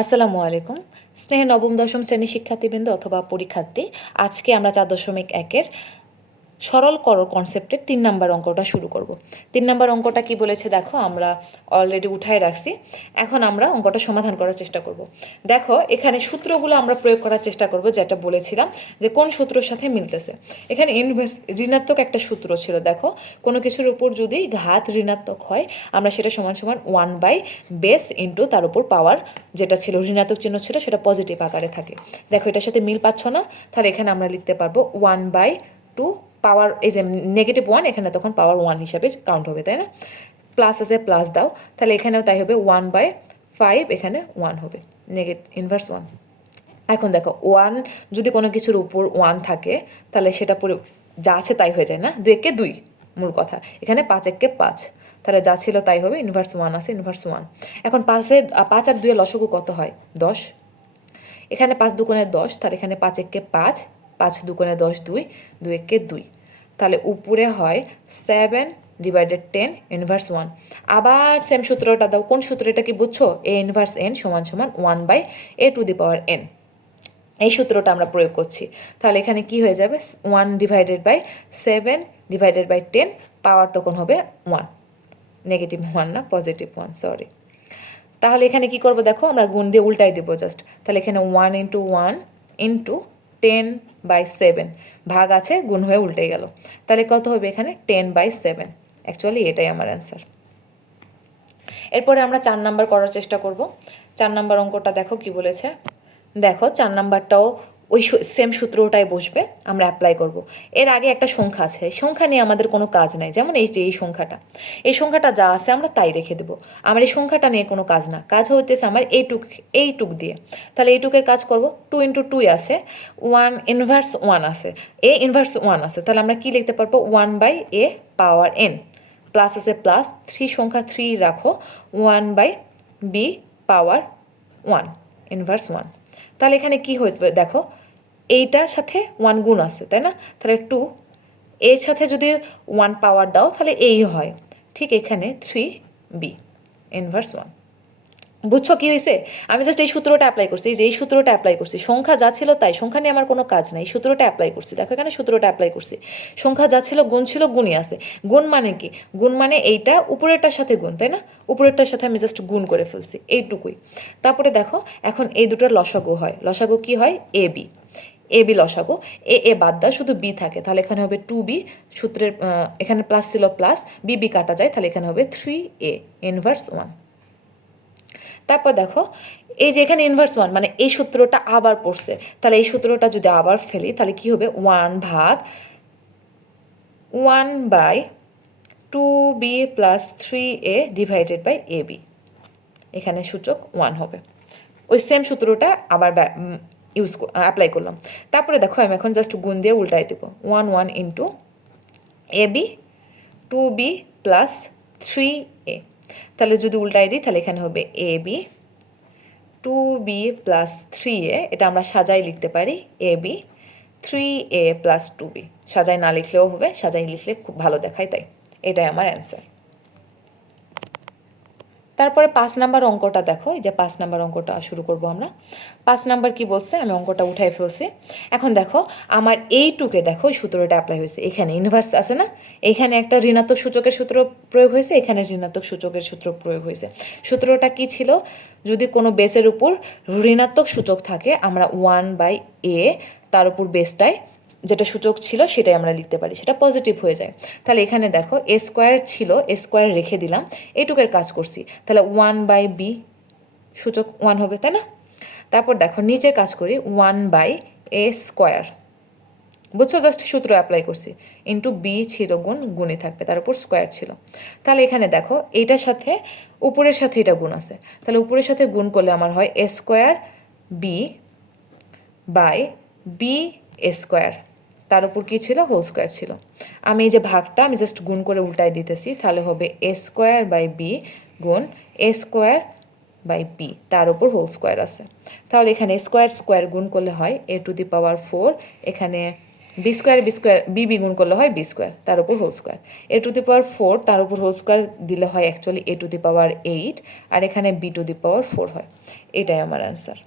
আসসালামু আলাইকুম। স্নেহে নবম দশম শ্রেণীর শিক্ষার্থীবৃন্দ অথবা পরীক্ষার্থী, আজকে আমরা 4.1-এর সরল করো কনসেপ্টের 3 নম্বর অঙ্কটা শুরু করব। 3 নম্বর অঙ্কটা কি বলেছে দেখো, আমরা অলরেডি উঠায় রাখছি। এখন আমরা অঙ্কটা সমাধান করার চেষ্টা করব। দেখো এখানে সূত্রগুলো আমরা প্রয়োগ করার চেষ্টা করব, যেটা বলেছিলাম যে কোন সূত্রের সাথে মিলতেছে। এখানে ইনভার্স ঋণাত্মক একটা সূত্র ছিল। দেখো কোনো কিছুর উপর যদি ঘাত ঋণাত্মক হয়, আমরা সেটা সমান সমান 1/বেস ইন্টু তার উপর পাওয়ার, যেটা ছিল ঋণাত্মক চিহ্ন ছিল সেটা পজিটিভ আকারে থাকে। দেখো এটার সাথে মিল পাচ্ছ না, তাহলে এখানে আমরা লিখতে পারবো 1/2 পাওয়ার, এই যে -1 এখানে তখন পাওয়ার 1 হিসাবে কাউন্ট হবে, তাই না? প্লাস আছে, প্লাস দাও, তাহলে এখানেও তাই হবে 1/5, এখানে 1 হবে, ইনভার্স 1। এখন দেখো 1 যদি কোনো কিছুর উপর 1 থাকে তাহলে সেটা পুরো যা আছে তাই হয়ে যায় না, 2 × 2 মূল কথা। এখানে 5 × 5, তাহলে যা ছিল তাই হবে, ইনভার্স 1 আছে, ইনভার্স 1। এখন 5 আর 2 লসাগু কত হয়? 10। এখানে 5 × 2 = 10, তাহলে এখানে 5 × 5, 5 × 2 = 10, 2, 2 × 2, তাহলে উপরে হয় 7/10 ইনভার্স 1। আবার সেম সূত্রটা দাও। কোন সূত্র? এটা কি বুঝছো? a ইনভার্স n সমান সমান 1/a⁴n। এই সূত্রটা আমরা প্রয়োগ করছি। তাহলে এখানে কি হয়ে যাবে? 1/7/10 পাওয়ার তখন হবে 1, -1 না, +1, সরি। তাহলে এখানে কি করব দেখো, আমরা গুণ দিয়ে উল্টাই দেবো জাস্ট। তাহলে এখানে 1 × 1 × 10/7, ভাগ আছে, গুণ হয়ে উল্টে গেল। তাহলে কত হবে এখানে? 10/7। অ্যাকচুয়ালি এটাই আমার অ্যান্সার। এরপরে আমরা 4 নাম্বার করার চেষ্টা করব। 4 নাম্বার অঙ্কটা দেখো কি বলেছে। দেখো 4 নাম্বারটাও ওই সেম সূত্রটাই বসবে, আমরা অ্যাপ্লাই করব। এর আগে একটা সংখ্যা আছে, সংখ্যা নিয়ে আমাদের কোনো কাজ নাই। যেমন এই যে এই সংখ্যাটা যা আছে আমরা তাই রেখে দেবো। আমার এই সংখ্যাটা নিয়ে কোনো কাজ না, কাজ হইতেছে আমার এইটুক দিয়ে। তাহলে এইটুকের কাজ করব। 2 × 2 আছে, 1 ইনভার্স 1 আছে, a ইনভার্স 1 আছে, তাহলে আমরা কি লিখতে পারবো? 1/a⁴n, প্লাস আছে প্লাস, 3 সংখ্যা 3 রাখো, 1/b⁴1 ইনভার্স 1। তাহলে এখানে কি হইবে দেখো, এইটার সাথে 1 গুণ আছে, তাই না? তাহলে 2, এর সাথে যদি 1 পাওয়ার দাও তাহলে এই হয়। ঠিক এখানে 3b ইনভার্স 1। বুঝছো কি হয়েছে? আমি জাস্ট এই সূত্রটা অ্যাপ্লাই করছি, এই সূত্রটা অ্যাপ্লাই করছি। সংখ্যা যা ছিল তাই, সংখ্যা নিয়ে আমার কোনো কাজ নাই, সূত্রটা অ্যাপ্লাই করছি। দেখো এখানে সূত্রটা অ্যাপ্লাই করছি। সংখ্যা যা ছিল, গুণ ছিল, গুণই আছে। গুণ মানে কি? গুণ মানে এইটা উপরেরটার সাথে গুণ, তাই না? উপরেরটার সাথে আমি জাস্ট গুণ করে ফেলছি, এইটুকুই। তারপরে দেখো এখন এই দুটোর লসাগু হয়। লসাগু কি হয়? ab লসাগু। এ বাদ দাও, শুধু বি থাকে, তাহলে এখানে হবে 2b। সূত্রের এখানে প্লাস ছিল প্লাস, বি কাটা যায়, তাহলে এখানে হবে 3a ইনভার্স 1। তারপর দেখো এই যে এখানে ইনভার্স 1 মানে এই সূত্রটা আবার পড়ছে, তাহলে এই সূত্রটা যদি আবার ফেলি তাহলে কি হবে? 1/2b + 3a/ab, এখানে সূচক 1 হবে। ওই সেম সূত্রটা আবার অ্যাপ্লাই করলাম। তারপরে দেখো আমি এখন জাস্ট গুণ দিয়ে উল্টাই দেব। 1 × ab, 2b + 3a, তাহলে যদি উল্টাই দিই তাহলে এখানে হবে ab, 2b + 3a, এটা আমরা সাজাই লিখতে পারি, ab 3a + 2b। সাজাই না লিখলেও হবে, সাজাই লিখলে খুব ভালো দেখায়, তাই এটাই আমার অ্যান্সার। তারপরে 5 নাম্বার অঙ্কটা দেখো, এই যে 5 নাম্বার অঙ্কটা শুরু করব আমরা। 5 নাম্বার কি বলছে, আমি অঙ্কটা উঠাই ফেলছি। এখন দেখো আমার এইটুকে দেখো এই সূত্রটা অ্যাপ্লাই হয়েছে। এখানে ইনভার্স আছে না, এখানে একটা ঋণাত্মক সূচকের সূত্র প্রয়োগ হয়েছে, এখানে ঋণাত্মক সূচকের সূত্র প্রয়োগ হয়েছে। সূত্রটা কি ছিল? যদি কোনো বেসের উপর ঋণাত্মক সূচক থাকে, আমরা 1/a তার উপর বেসটায় যেটা সূচক ছিল সেটাই আমরা লিখতে পারি, সেটা পজিটিভ হয়ে যায়। তাহলে এখানে দেখো a² ছিল, a² রেখে দিলাম, এইটুকের কাজ করছি, তাহলে 1/b সূচক 1 হবে, তাই না? তারপর দেখো নিচে কাজ করি, 1/a², বুঝছো? জাস্ট সূত্র অ্যাপ্লাই করছি, ইন্টু b ছিল গুণ, গুণে থাকবে, তার উপর স্কোয়ার ছিল। তাহলে এখানে দেখো এইটার সাথে উপরের সাথে এটা গুণ আছে, তাহলে উপরের সাথে গুণ করলে আমার হয় a²b/b², তার উপর কী ছিল? হোল স্কোয়ার ছিল। আমি এই যে ভাগটা আমি জাস্ট গুণ করে উল্টাই দিতেছি, তাহলে হবে a²/b গুণ a²/b, তার উপর হোল স্কোয়ার আছে। তাহলে এখানে স্কোয়ার গুণ করলে হয় a⁴, এখানে বি স্কোয়ার বি গুণ করলে হয় বি স্কোয়ার, তার উপর whole square. A to the power 4 তার উপর হোল স্কোয়ার দিলে হয় অ্যাকচুয়ালি এ টু দি পাওয়ার 8, আর এখানে বি টু দি পাওয়ার 4 হয়। এটাই আমার অ্যান্সার।